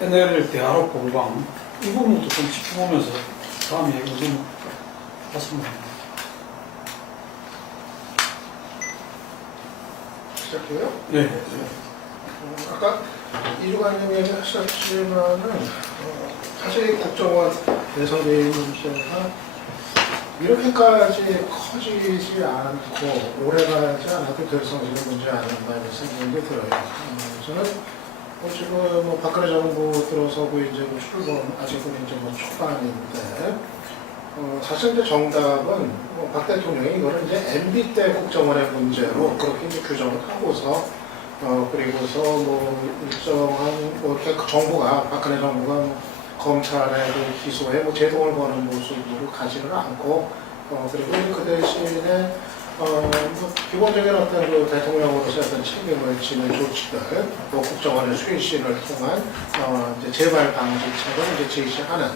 NLL 대화로 공방 이 부분도 좀 짚어보면서 다음에 의견 받습니다. 시작해요? 네. 아까 이주관님 얘기하셨지만은 사실 국정원 대선배의 문제가 이렇게까지 커지지 않고 오래가지 않아도 결성되는 문제 아닌가 이런 생각이 들어요. 저는 지금 박근혜 정부 들어서고 이제 출범 아직은 이제 초반인데 사실 이제 정답은 박 대통령이 이거를 이제 MB 때 국정원의 문제로 그렇게 이제 규정을 하고서 그리고서 일정한 정부가 박근혜 정부가 검찰의 기소에 제동을 거는 모습으로 가지는 않고 그리고 그 대신에 기본적인 어떤 대통령으로서 어떤 책임을 지는 조치들 또 국정원의 쇄신을 통한 이제 재발 방지책을 이제 제시하는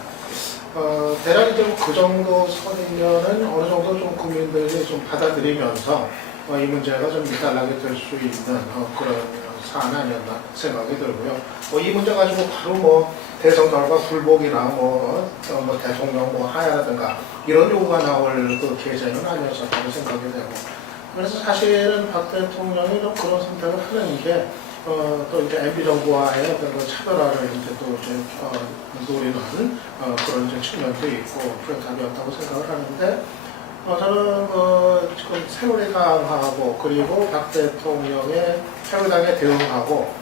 대략 이제 그 정도 선이면은 어느 정도 좀 국민들이 좀 받아들이면서 이 문제가 좀 미달하게 될 수 있는 그런 사안 아니었나 생각이 들고요. 이 문제 가지고 바로 대선 결과 불복이나 대통령 하야라든가 이런 요구가 나올 그 계제는 아니었었다고 생각이 되고 그래서 사실은 박 대통령이 좀 그런 선택을 하는 게 또 이제 MB 정부와의 어떤 그 차별화를 이제 또 이제 노리는 그런 이제 측면도 있고 그런 답이었다고 생각을 하는데 저는 지금 새누리당하고 그리고 박 대통령의 새누리당에 대응하고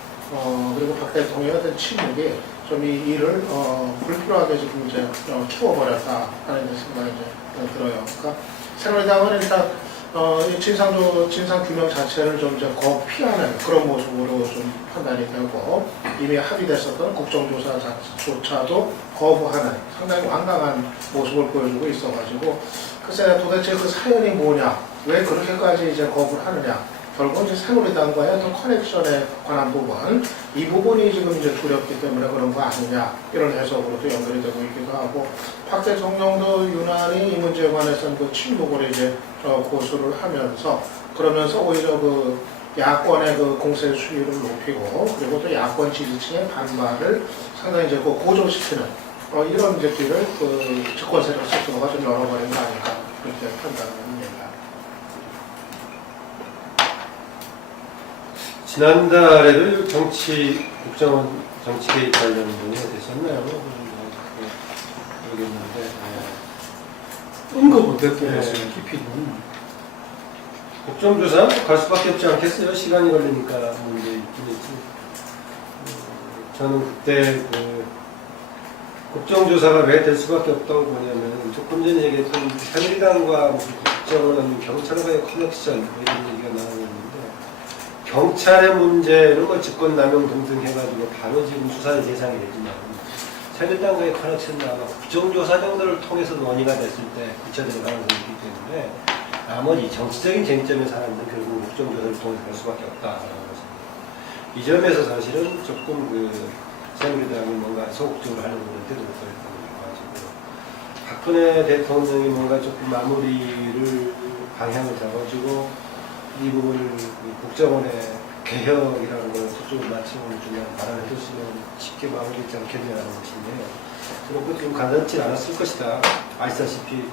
그리고 박 대통령의 어떤 침묵이 좀 이 일을 불필요하게 지금 이제 키워버렸다 하는 생각이 이제 들어요. 그러니까 새누리당은 일단 진상 규명 자체를 좀 이제 피하는 그런 모습으로 좀 판단이 되고 이미 합의됐었던 국정조사조차도 거부하는 상당히 완강한 모습을 보여주고 있어가지고 글쎄 도대체 그 사연이 뭐냐 왜 그렇게까지 이제 거부를 하느냐 결국은 이제 새누리당과의 어떤 커넥션에 관한 부분 이 부분이 지금 이제 두렵기 때문에 그런 거 아니냐 이런 해석으로도 연결이 되고 있기도 하고 박 대통령도 유난히 이 문제에 관해서는 그 침묵을 이제 고수를 하면서 그러면서 오히려 그 야권의 그 공세 수위를 높이고 그리고 또 야권 지지층의 반발을 상당히 이제 고조시키는 이런 이제 길을 그 집권 세력 스스로가 좀 열어버린 거 아닐까 그렇게 판단합니다. 지난달에도 국정원 정치 개입 관련 논의가 됐었나요? 모르겠는데. 언급은 됐고 깊이는 국정조사 갈 수밖에 없지 않겠어요? 시간이 걸리니까 문제 있긴 있지. 저는 그때 국정조사가 왜 될 수밖에 없다고 보냐면 조금 전에 얘기했던 새누리당과 무슨 국정원, 경찰과의 커넥션 이런 얘기가 나왔는데 경찰의 문제는 집권남용 등등 해가지고 바로 지금 수사의 대상이 되지만 새누리당과의 커넥션 나가 국정조사 정도를 통해서 논의가 됐을 때 구체적인 가능성이 있기 때문에 나머지 정치적인 쟁점의 사람들은 결국 국정조사를 통해서 갈 수밖에 없다라는 것입니다. 이 점에서 사실은 조금 새누리당이 뭔가 소극적으로 하려고 하는 때도 보였던 것 가지고 박근혜 대통령이 뭔가 조금 마무리를 방향을 잡아주고 이 부분을 국정원의 개혁이라는 걸 그쪽으로 맞춤을 주면 발언해줬으면 쉽게 마무리되지 않겠냐는 것인데 저는 그렇게 가능치 않았을 것이다. 아시다시피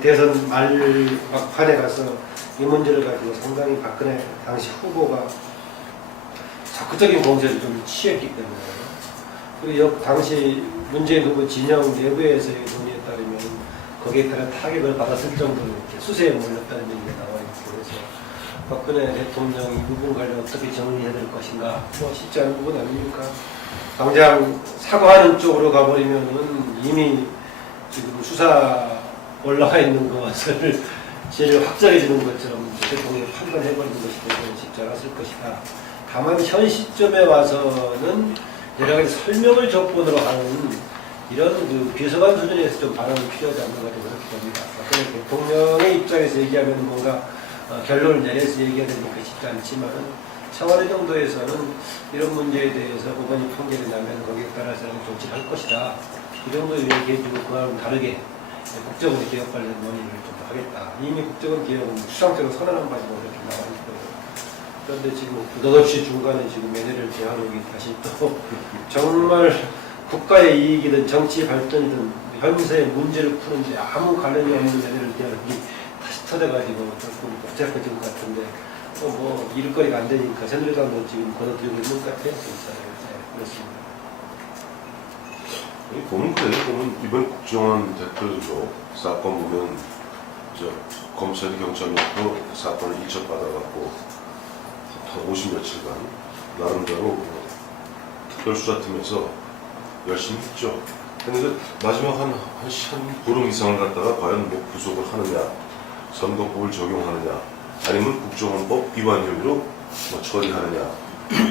대선 막판에 가서 이 문제를 가지고 상당히 박근혜 당시 후보가 적극적인 공세를 좀 취했기 때문에 그리고 당시 문재인 후보 진영 내부에서의 논의에 따르면 거기에 따른 타격을 받았을 정도로 수세에 몰렸다는 얘기가 나와 있고 그래서 박근혜 대통령이 이 부분 관련 어떻게 정리해야 될 것인가 쉽지 않은 부분 아닙니까? 당장 사과하는 쪽으로 가버리면은 이미 지금 수사 올라와 있는 것을 제일 확정해주는 것처럼 대통령이 판단해버리는 것이 되게 쉽지 않았을 것이다. 다만 현 시점에 와서는 여러 가지 설명을 조건으로 하는 이런 비서관 수준에서 좀 발언이 필요하지 않는 것 같아요. 그렇게 봅니다. 박근혜 대통령의 입장에서 얘기하면 뭔가 결론을 내려서 얘기해야 되는 게 쉽지 않지만 차원의 정도에서는 이런 문제에 대해서 법원이 판결이 나면 거기에 따라서는 조치를 할 것이다. 이 정도 얘기해주고 그와는 다르게 국정원 개혁 관련 논의를 좀 더 하겠다. 이미 국정원 개혁은 수상적으로 선언한 바이고 이렇게 나와 있고 그런데 지금 느닷없이 중간에 지금 NLL 대화록이 다시 또 정말 국가의 이익이든 정치 발전이든 현세의 문제를 푸는데 아무 관련이 없는 NLL 대화록이 다시 터져가지고 조금 복잡해진 것 같은데 뭐 일거리가 안 되니까 새누리당도 지금 걷어들이고 있는 것 같아요. 진짜. 네, 그렇습니다. 보면 그래요. 보면 이번 국정원 댓글로 사건 보면 검찰이 경찰로부터 사건을 인척받아갖고 한 50며칠간 나름대로 특별수사팀에서 열심히 했죠. 근데 마지막 한 보름 이상을 갖다가 과연 뭐 구속을 하느냐, 선거법을 적용하느냐, 아니면 국정원법 위반 혐의로 뭐 처리하느냐,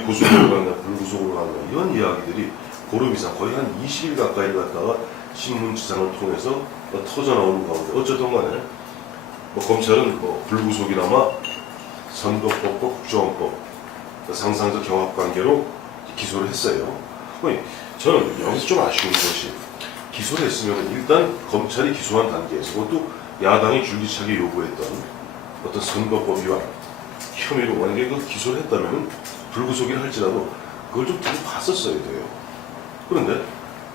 구속으로 가느냐, 불구속으로 가느냐 이런 이야기들이 보름 이상 거의 한 20일 가까이 갖다가 신문지상을 통해서 터져나오는 가운데 어쨌든 간에 뭐 검찰은 뭐 불구속이나마 선거법과 국정원법 상상적 경합관계로 기소를 했어요. 저는 여기서 좀 아쉬운 것이 기소를 했으면 일단 검찰이 기소한 단계에서 그것도 야당이 줄기차게 요구했던 어떤 선거법 위반 혐의로 만약에 그 기소를 했다면 불구속이라 할지라도 그걸 좀 두고 봤었어야 돼요. 그런데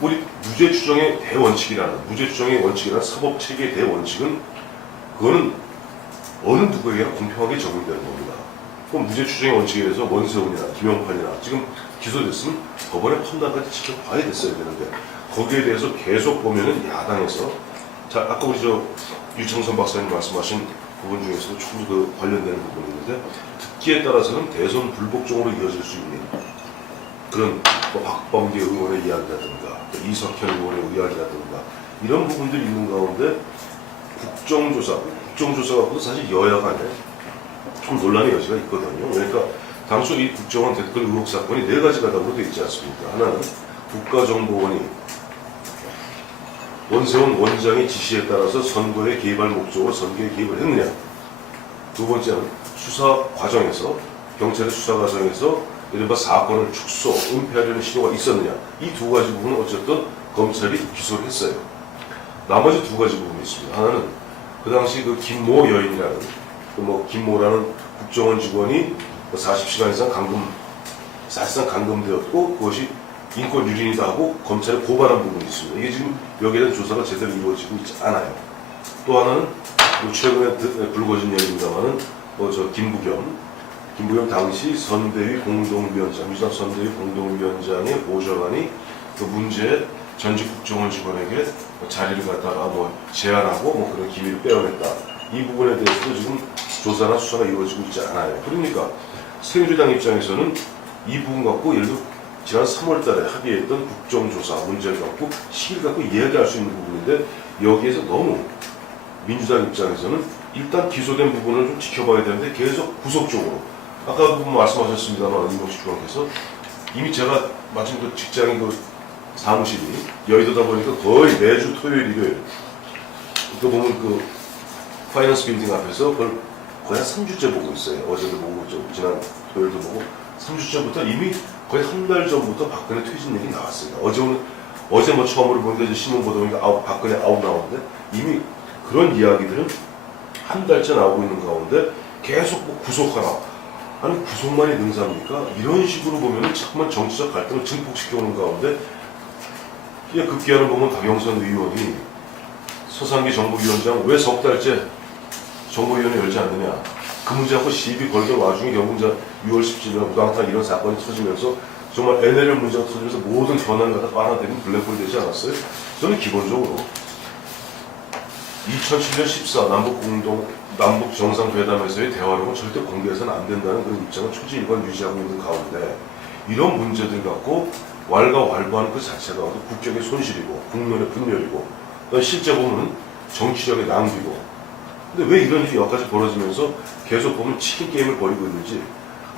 우리 무죄 추정의 원칙이라는 사법체계의 대원칙은 그거는 어느 누구에게나 공평하게 적용되는 겁니다. 그럼 무죄 추정의 원칙에 대해서 원세훈이나 김영판이나 지금 기소됐으면 법원의 판단까지 지켜봐야 됐어야 되는데 거기에 대해서 계속 보면은 야당에서 자 아까 우리 유창선 박사님 말씀하신 부분 중에서도 조금 그 관련되는 부분이 있는데 듣기에 따라서는 대선 불복종으로 이어질 수 있는 그런 뭐 박범계 의원의 이야기라든가 이석현 의원의 이야기라든가 이런 부분들이 있는 가운데 국정조사 갖고도 사실 여야 간에 좀 논란의 여지가 있거든요. 그러니까 당초 이 국정원 댓글 의혹 사건이 4가지가 다로 되어 있지 않습니까? 하나는 국가정보원이 원세훈 원장의 지시에 따라서 선거에 개입할 목적으로 선거에 개입을 했느냐. 두 번째는 수사 과정에서 경찰의 수사 과정에서 이른바 사건을 축소, 은폐하려는 시도가 있었느냐. 이 2가지 부분은 어쨌든 검찰이 기소를 했어요. 나머지 2가지 부분이 있습니다. 하나는 그 당시 그 김모 여인이라는 김모라는 국정원 직원이 40시간 이상 사실상 감금되었고 그것이 인권 유린이다 하고 검찰에 고발한 부분이 있습니다. 이게 지금 여기에 대한 조사가 제대로 이루어지고 있지 않아요. 또 하나는 최근에 불거진 얘기입니다만은 김부겸 당시 선대위 공동위원장, 민주당 선대위 공동위원장의 보좌관이 그 문제의 전직 국정원 직원에게 자리를 갖다가 제안하고 그런 기밀을 빼어냈다. 이 부분에 대해서도 지금 조사나 수사가 이루어지고 있지 않아요. 그러니까 새누리당 입장에서는 이 부분 갖고 예를 들어 지난 3월달에 합의했던 국정조사 문제를 갖고 시기를 갖고 이야기할 수 있는 부분인데 여기에서 너무 민주당 입장에서는 일단 기소된 부분을 좀 지켜봐야 되는데 계속 구속적으로 아까 말씀하셨습니다만 임명식 주관께서 이미 제가 마침 그 직장인 그 사무실이 여의도다 보니까 거의 매주 토요일 일요일 그 보면 그 파이낸스 빌딩 앞에서 그걸 거의 한 3주째 보고 있어요. 어제도 보고 지난 토요일도 보고 3주째부터 이미 거의 한 달 전부터 박근혜 퇴진 얘기 나왔습니다. 어제 뭐 처음으로 보니까 이제 신문 보다 보니까 박근혜 아웃 나오는데 이미 그런 이야기들은 한 달째 나오고 있는 가운데 계속 구속하라. 아니 구속만이 능사입니까? 이런 식으로 보면은 자꾸만 정치적 갈등을 증폭시켜오는 가운데 그냥 급기야를 보면 박영선 의원이 서상기 정보위원장 왜 석 달째 정보위원회 열지 않느냐. 그 문제 갖고 시비 걸던 와중에 결국 6월 17일 무당탕 이런 사건이 터지면서 정말 NLL 문제가 터지면서 모든 현안을 갖다 빨아들이는 블랙홀이 되지 않았어요? 저는 기본적으로 2007년 14 남북 정상회담에서의 대화록은 절대 공개해서는 안 된다는 그런 입장을 초지일관 유지하고 있는 가운데 이런 문제들 갖고 왈가왈부하는 그 자체가 국격의 손실이고 국론의 분열이고 실제 보면 정치력의 낭비고 근데 왜 이런 일이 여기까지 벌어지면서 계속 보면 치킨 게임을 벌이고 있는지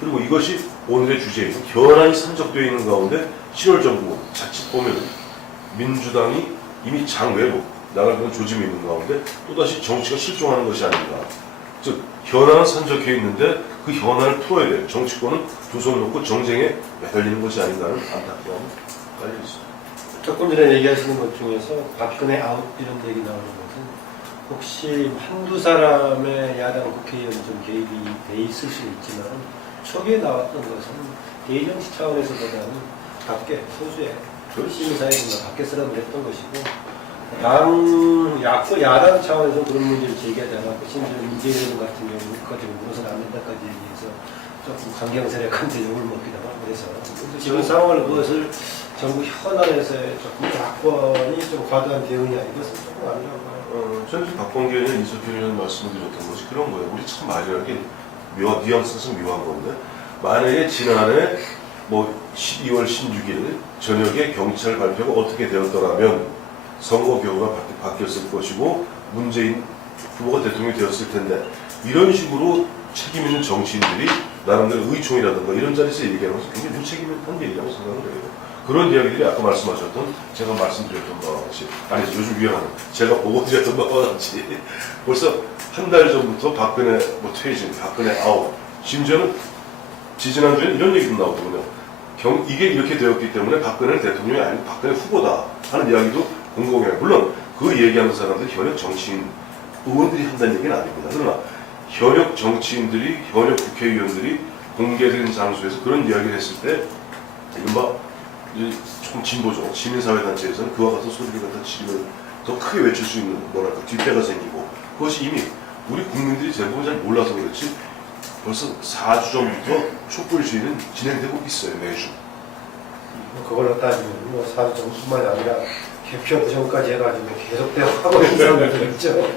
그리고 이것이 오늘의 주제인 현안이 산적되어 있는 가운데 7월 정부 자칫 보면 민주당이 이미 장외로 나갈 그런 조짐이 있는 가운데 또다시 정치가 실종하는 것이 아닌가. 즉 현안은 산적해 있는데 그 현안을 풀어야 될 정치권은 두 손 놓고 정쟁에 매달리는 것이 아닌가는 안타까움이 깔려 있습니다. 조금 전에 얘기하시는 것 중에서 박근혜 아웃 이런 얘기 나오는 것은 혹시 한두 사람의 야당 국회의원이 좀 개입이 돼 있을 수 있지만 초기에 나왔던 것은 대정치 차원에서보다는 밖에 소수의 시민사회가 밖에서라도 했던 것이고 야당 차원에서 그런 문제를 제기하지 않았고 심지어 이재명 같은 경우까지 물어서 안 된다까지 얘기해서 조금 강경 세력한테 욕을 먹기도 하고 그래서 지금 상황을 그것을 정부 현안에서의 조금 야권이 좀 과도한 대응이야 이것은 조금 아니라고 봐요. 저는 박범계 의원, 이석균 의원 말씀드렸던 것이 그런 거예요. 우리 참 말이라는 뉘앙스가 묘한 건데 만약에 지난해 뭐 12월 16일 저녁에 경찰 발표가 어떻게 되었더라면 선거 결과가 바뀌었을 것이고 문재인 후보가 대통령이 되었을 텐데 이런 식으로 책임 있는 정치인들이 나름대로 의총이라든가 이런 자리에서 얘기하는 것은 굉장히 무책임 있는 얘기라고 생각을 해요. 그런 이야기들이 아까 말씀하셨던 제가 말씀드렸던 바와 같이 아니 요즘 유행하는 제가 보고 드렸던 바와 같이 벌써 한 달 전부터 박근혜 뭐 퇴진, 박근혜 아웃 심지어는 지지난주에 이런 얘기도 나오더군요. 이게 이렇게 되었기 때문에 박근혜는 대통령이 아니고 박근혜 후보다 하는 이야기도 공공해. 물론 그 얘기하는 사람들이 현역 정치인 의원들이 한다는 얘기는 아닙니다. 그러나 현역 정치인들이 현역 국회의원들이 공개된 장소에서 그런 이야기를 했을 때 이른바 조금 진보적 시민사회단체에서는 그와 같은 소리를 갖다 지르면 더 크게 외칠 수 있는 뭐랄까 뒷배가 생기고 그것이 이미 우리 국민들이 대부분 잘 몰라서 그렇지 벌써 4주 전부터 촛불 시위는 진행되고 있어요. 매주. 그걸로 따지면 뭐 사주 정뿐만이 아니라 개표 부정까지 해가지고 계속 대화하고 있는 사람들도 있죠.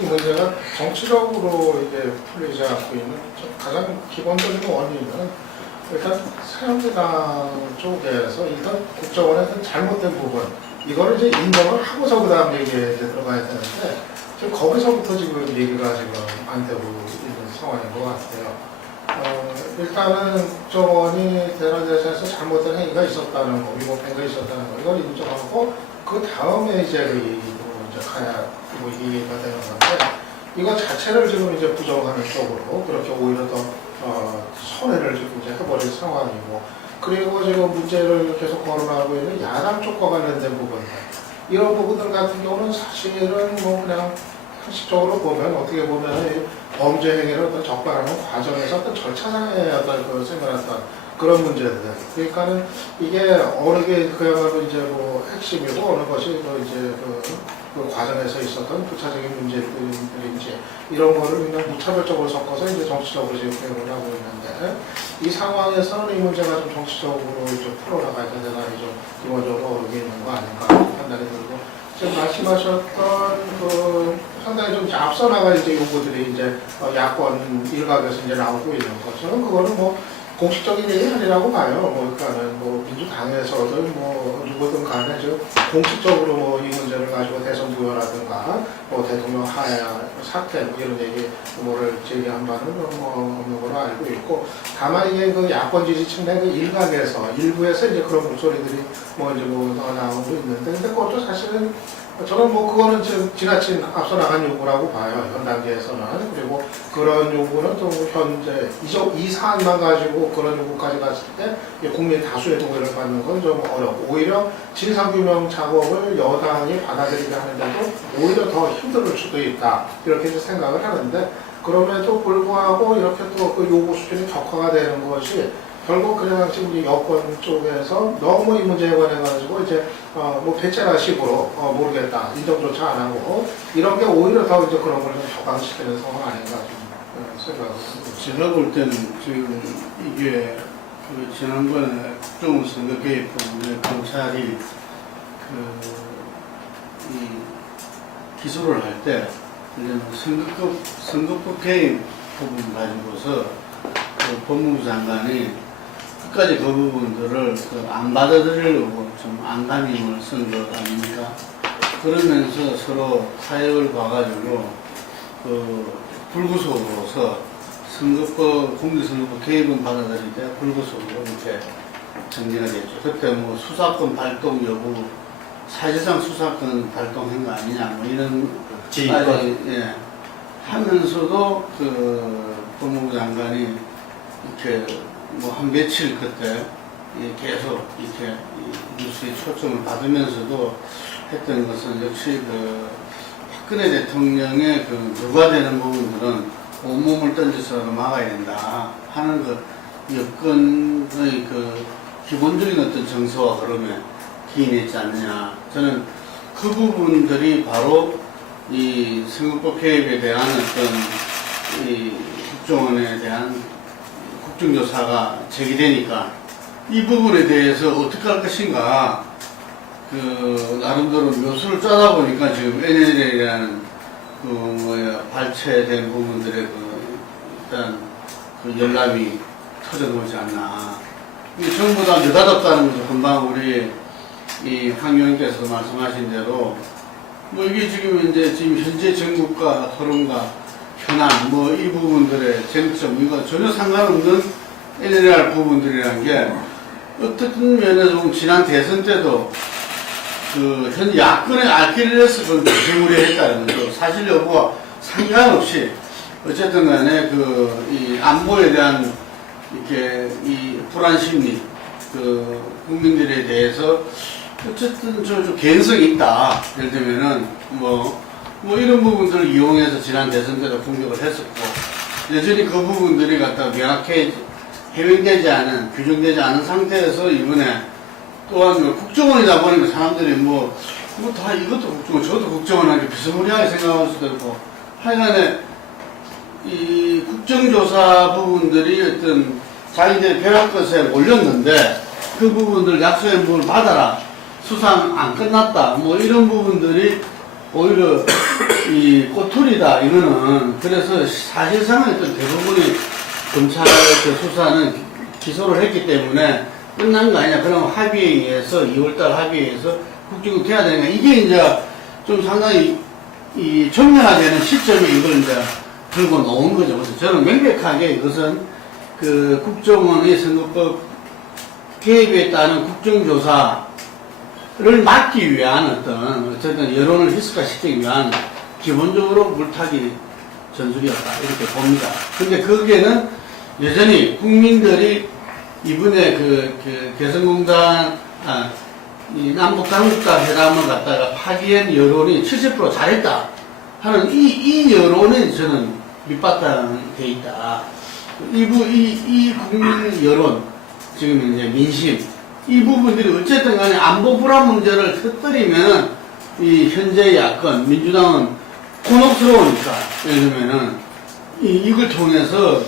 이 문제가 정치적으로 이게 풀리지 않고 있는 가장 기본적인 원인은 일단 새누리당 쪽에서 일단 국정원에서 잘못된 부분 이거를 이제 인정을 하고서 그다음 얘기에 이제 들어가야 되는데 지금 거기서부터 지금 얘기가 지금 안 되고 있는 상황인 것 같아요. 일단은 국정원이 대란대에서 잘못된 행위가 있었다는 거, 위법행위가 있었다는 거 이걸 인정하고 그 다음에 이제 그 얘기로 이제 가야 뭐 얘기가 되는 건데 이거 자체를 지금 이제 부정하는 쪽으로 그렇게 오히려 더 손해를 지금 이제 해버린 상황이고 그리고 지금 문제를 계속 거론하고 있는 야당 쪽과 관련된 부분들 이런 부분들 같은 경우는 사실은 뭐 그냥 현실적으로 보면 어떻게 보면 범죄 행위를 어떤 적발하는 과정에서 어떤 절차상의 어떤 그 생겨났던 그런 문제들. 그러니까는 이게 어느 게 그야말로 이제 뭐 핵심이고 어느 것이 또 이제 그 과정에서 있었던 부차적인 문제들인지 이런 거를 그냥 무차별적으로 섞어서 이제 정치적으로 지금 표현을 하고 있는데 이 상황에서는 이 문제가 좀 정치적으로 좀 풀어나가야 되나 좀 기본적으로 어려게 있는 거 아닌가 판단이 들고 지금 말씀하셨던 그 상당히 좀 앞서 나갈 이제 요구들이 이제 야권 일각에서 이제 나오고 있는 것 저는 그거는 뭐 공식적인 얘기 아니라고 봐요. 뭐 그러니까는 뭐 민주당에서든 뭐 누구든 간에 좀 공식적으로 뭐 이 문제를 가지고 대선 부여라든가 뭐 대통령 하야 사퇴 뭐 이런 얘기 뭐를 제기한 바는 뭐 없는 걸로 알고 있고 다만 이게 그 야권 지지층의 그 일각에서 일부에서 이제 그런 목소리들이 뭐 이제 뭐 나오고 있는데 근데 그것도 사실은 저는 뭐 그거는 지금 지나친 앞서 나간 요구라고 봐요. 현 단계에서는. 그리고 그런 요구는 또 현재 이 사안만 가지고 그런 요구까지 갔을 때 국민 다수의 동의를 받는 건 좀 어렵고 오히려 진상규명 작업을 여당이 받아들이게 하는데도 오히려 더 힘들 수도 있다. 이렇게 생각을 하는데 그럼에도 불구하고 이렇게 또 그 요구 수준이 격화가 되는 것이 결국 그냥 지금 이 여권 쪽에서 너무 이 문제에 관해가지고 이제 뭐 배째라식으로 모르겠다 인정조차 안 하고 이런 게 오히려 더 이제 그런 걸 좀 격앙시키는 상황 아닌가 좀 생각합니다. 제가 볼 때는 지금 이게 그 지난번에 국정원 선거 개입 부분에 경찰이 이 기소를 할 때 선거법 개입 부분 가지고서 그 법무부 장관이 끝까지 그 부분들을 안 받아들이려고 좀 안간힘을 쓴 것 아닙니까? 그러면서 서로 타협을 봐가지고 그 불구속으로서 공직선거법 개입은 받아들일 때 불구속으로 이렇게 정리가 됐죠. 그때 뭐 수사권 발동 여부, 사실상 수사권 발동한 거 아니냐 뭐 이런 지휘권 하면서도 그 법무부 장관이 이렇게 뭐 한 며칠 그때 계속 이렇게 뉴스에 초점을 받으면서도 했던 것은 역시 그 박근혜 대통령의 그 누가 되는 부분들은 온몸을 던져서라도 막아야 된다 하는 그 여건의 그 기본적인 어떤 정서와 흐름에 기인했지 않느냐. 저는 그 부분들이 바로 이 선거법 개입에 대한 어떤 이 국정원에 대한 국정조사가 제기되니까 이 부분에 대해서 어떻게 할 것인가 그 나름대로 묘수를 짜다 보니까 지금 NLL이라는 그 발췌된 부분들의 그 일단 그 열람이 터져나오지 않나. 이게 전부 다 느닷없다는 거죠. 금방 우리 이 황교안께서도 말씀하신 대로 뭐 이게 지금 현재 정국과 흐름과 현안 뭐 이 부분들의 쟁점 이거 전혀 상관없는 NLR 부분들이라는 게 어떤 면에서 보면 지난 대선 때도 그 현 야권의 알킬레스 그걸 비무리했다는 거죠. 사실 여부와 상관없이 어쨌든 간에 그 이 안보에 대한 이렇게 이 불안 심리 그 국민들에 대해서 어쨌든 좀 개연성이 있다. 예를 들면은 뭐 이런 부분들을 이용해서 지난 대선 때도 공격을 했었고 여전히 그 부분들이 갖다 명확히 해명되지 않은 규정되지 않은 상태에서 이번에 또한 국정원이다 보니까 사람들이 뭐 다 이것도 국정원 저것도 국정원하게 비스무리하게 생각할 수도 있고 하여간에 이 국정조사 부분들이 어떤 자기들 벼락 것에 올렸는데 그 부분들 약속의 받아라 수상 안 끝났다 뭐 이런 부분들이 오히려 이 꼬투리다 이거는. 그래서 사실상은 어떤 대부분이 검찰 그 수사는 기소를 했기 때문에 끝난 거 아니냐. 그럼 합의에 의해서 2월달 합의에 의해서 국정이 돼야 되니까 이게 이제 좀 상당히 이 정리화되는 시점에 이걸 이제 들고 놓은 거죠. 그래서 저는 명백하게 이것은 그 국정원의 선거법 개입에 따른 국정조사를 막기 위한 어쨌든 여론을 희석화시키기 위한 기본적으로 물타기 전술이었다. 이렇게 봅니다. 근데 거기에는 여전히 국민들이 이번에 그 개성공단, 이 남북당국간 회담을 갖다가 파기한 여론이 70% 잘했다 하는 이 여론이 저는 밑바탕이 돼 있다. 이 국민 여론, 지금 이제 민심, 이 부분들이 어쨌든 간에 안보 불안 문제를 터뜨리면 이 현재 야권, 민주당은 곤혹스러우니까, 예를 들면은, 이걸 통해서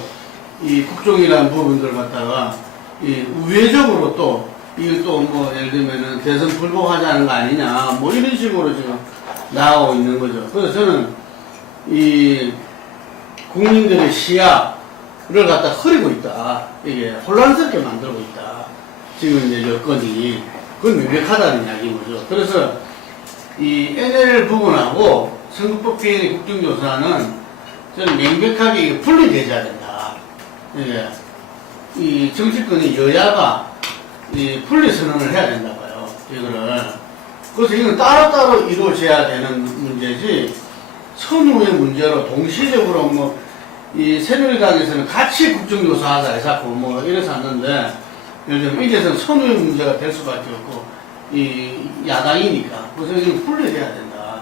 이 국정이라는 부분들을 갖다가 이 우회적으로 또, 이걸 또 뭐, 예를 들면은 대선 불복하자는 거 아니냐, 뭐 이런 식으로 지금 나오고 있는 거죠. 그래서 저는 이 국민들의 시야를 갖다 흐리고 있다. 이게 혼란스럽게 만들고 있다. 지금 이제 여건이. 그건 명백하다는 이야기인 거죠. 그래서 이 NL 부분하고 선거법 개인의 국정조사는 저는 명백하게 분리되어야 된다. 이게 이 정치권이 여야가 이 분리 선언을 해야 된다 봐요. 이거를. 그래서 이건 따로따로 이루어져야 되는 문제지 선후의 문제로 동시적으로 뭐 이 새누리당에서는 같이 국정조사하자 해서 뭐 이래서 왔는데 예를 들면 이제서는 선후의 문제가 될 수밖에 없고 이 야당이니까 그래서 이건 분리돼야 된다.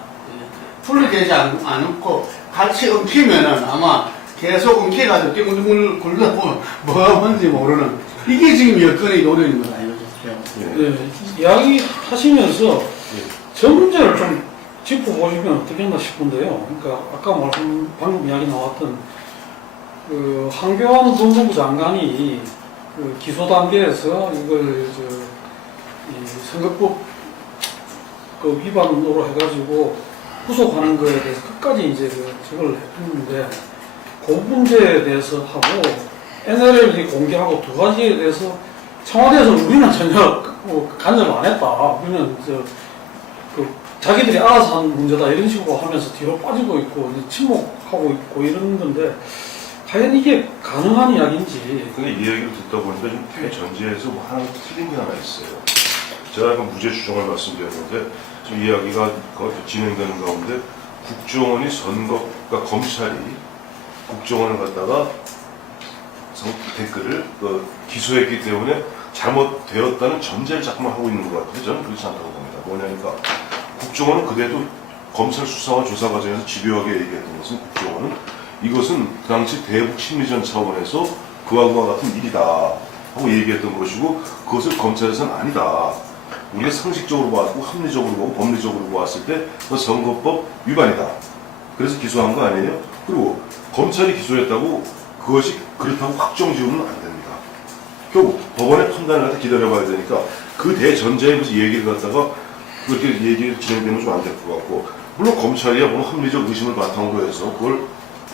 분리되지 않고 같이 엉키면은 아마 계속 엉켜가지고 띵글띵글 굴러보면 뭐가 뭔지 모르는 이게 지금 여건의 노력인 건 아니거든요. 네, 이야기 하시면서 저 문제를 좀 짚어보시면 어떻겠나 싶은데요. 그러니까 아까 방금 이야기 나왔던 그 황교안 법무부 장관이 그 기소 단계에서 이걸 이 선거법 그 위반으로 해가지고 구속하는 거에 대해서 끝까지 이제 저걸 했는데 그 문제에 대해서 하고 NLL이 공개하고 두 가지에 대해서 청와대에서 우리는 전혀 간섭 안 했다. 우리는 자기들이 알아서 한 문제다 이런 식으로 하면서 뒤로 빠지고 있고 침묵하고 있고 이런 건데 과연 이게 가능한 이야기인지. 근데 이 얘기를 듣다 보니까 좀 대전제에서 뭐 하나 틀린 게 하나 있어요. 제가 약간 무죄 주장을 말씀드렸는데 지금 이야기가 진행되는 가운데 국정원이 그러니까 검찰이 국정원을 갖다가 댓글을 기소했기 때문에 잘못되었다는 전제를 자꾸만 하고 있는 것 같은데 저는 그렇지 않다고 봅니다. 뭐냐니까 국정원은 그래도 검찰 수사와 조사 과정에서 집요하게 얘기했던 것은 국정원은 이것은 그 당시 대북 심리전 차원에서 그와 같은 일이다 하고 얘기했던 것이고 그것을 검찰에서는 아니다. 우리가 상식적으로 보았고 합리적으로 보고 법리적으로 보았을 때 그 선거법 위반이다. 그래서 기소한 거 아니에요? 그리고 검찰이 기소했다고 그것이 그렇다고 확정 지으면 안 됩니다. 결국 법원의 판단을 갖다 기다려봐야 되니까 그 대전제에 무슨 얘기를 갖다가 그렇게 얘기를 진행되면 좀 안 될 것 같고 물론 검찰이야 뭐 합리적 의심을 바탕으로 해서 그걸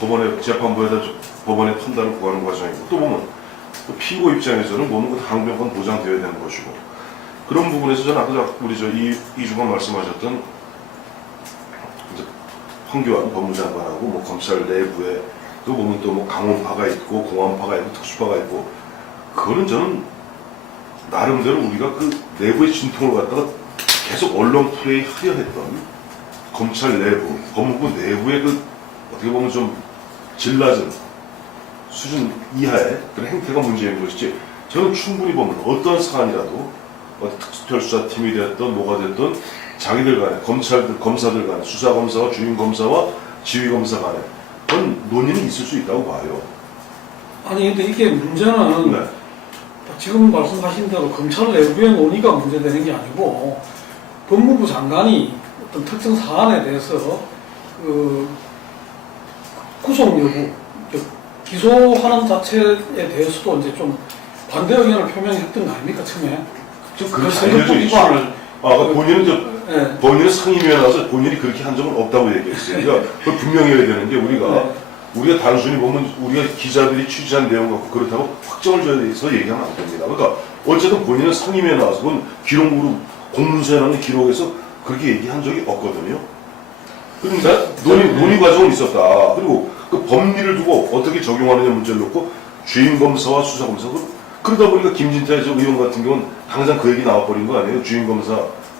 법원의 재판부에다 법원의 판단을 구하는 과정이고 또 보면 또 피고 입장에서는 보면 그 항변권 보장되어야 되는 것이고 그런 부분에서 저는 아까 우리 이주관 말씀하셨던 이제 황교안 법무장관하고 뭐 검찰 내부에 또 보면 또 뭐 강원파가 있고 공안파가 있고 특수파가 있고 그거는 저는 나름대로 우리가 그 내부의 진통을 갖다가 계속 언론 플레이 하려 했던 검찰 내부, 법무부 내부의 그 어떻게 보면 좀 질 낮은 수준 이하의 그런 행태가 문제인 것이지 저는 충분히 보면 어떤 사안이라도 특수특별수사팀이 됐든 뭐가 됐든 자기들 간에 검사들 간에 수사검사와 주임검사와 지휘검사 간에 그런 논의는 있을 수 있다고 봐요. 아니 근데 이게 문제는 네. 지금 말씀하신 대로 검찰 내부의 논의가 문제되는 게 아니고 법무부 장관이 어떤 특정 사안에 대해서 그 구속 여부, 기소하는 자체에 대해서도 이제 좀 반대 의견을 표명했던 거 아닙니까 처음에? 좀 그 그렇게 선거법 알려져 있죠. 위반을 본인은 네. 본인은 상임위에 나와서 본인이 그렇게 한 적은 없다고 얘기했어요. 그러니까 그걸 분명히 해야 되는 게 우리가 단순히 보면 우리가 기자들이 취재한 내용 갖고 그렇다고 확정을 줘서 얘기하면 안 됩니다. 그러니까 어쨌든 본인은 상임위에 나와서 그건 기록으로 공문서에 나오는 기록에서 그렇게 얘기한 적이 없거든요. 그러니까 논의 과정은 있었다. 그리고 그 법리를 두고 어떻게 적용하느냐 문제를 놓고 주임검사와 수사검사 그러다 보니까 김진태 저 의원 같은 경우는 당장 그 얘기 나와버린 거 아니에요? 주임검사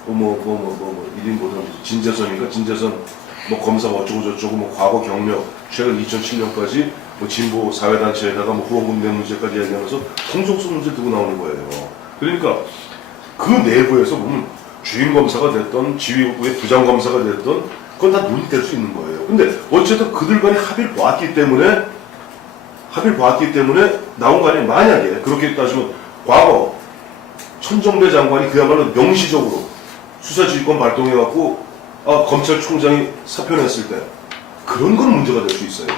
이름 뭐더라 진재선 뭐 검사가 어쩌고저쩌고 뭐 과거 경력 최근 2007년까지 뭐 진보 사회단체에다가 뭐 후원금 낸 문제까지 얘기하면서 공정성 문제 두고 나오는 거예요. 그러니까 그 내부에서 보면 주임검사가 됐던 지휘부의 부장검사가 됐던 그건 다 논의될 수 있는 거예요. 근데 어쨌든 그들 간이 합의를 보았기 때문에 나온 거 아니에요. 만약에 그렇게 따지면 과거 천정배 장관이 그야말로 명시적으로 수사지휘권 발동해갖고 검찰총장이 사표냈을 때 그런 건 문제가 될 수 있어요.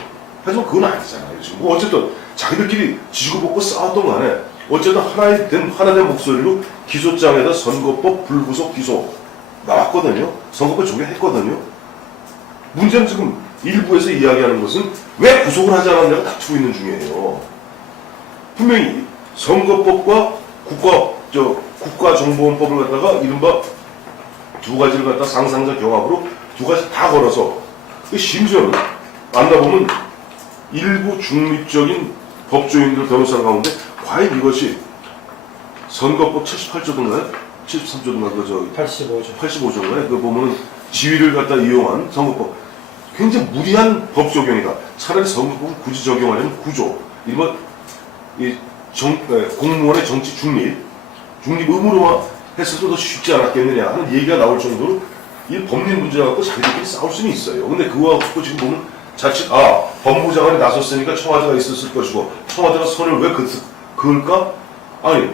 하지만 그건 아니잖아요. 지금 뭐 어쨌든 자기들끼리 지지고 볶고 싸웠던 간에 어쨌든 하나된 목소리로 기소장에다 선거법 불구속 기소 나왔거든요. 선거법 적용했거든요. 문제는 지금 일부에서 이야기하는 것은 왜 구속을 하지 않았냐고 다투고 있는 중이에요. 분명히 선거법과 국가정보원법을 갖다가 이른바 두 가지를 갖다 상상자 경합으로 두 가지 다 걸어서 심지어는 만나보면 일부 중립적인 법조인들 변호사 가운데 과연 이것이 선거법 78조든가요? 73조든가 85조인가요? 그 보면은 지위를 갖다 이용한 선거법 굉장히 무리한 법 적용이다. 차라리 선거법을 굳이 적용하려면 구조 이른바 공무원의 정치 중립 의무로만 했어도 더 쉽지 않았겠느냐 하는 얘기가 나올 정도로 이 법리 문제 갖고 자기들끼리 싸울 수는 있어요. 근데 그거 갖고 지금 보면 자칫 법무부 장관이 나섰으니까 청와대가 있었을 것이고 청와대가 선을 왜 그을까? 아니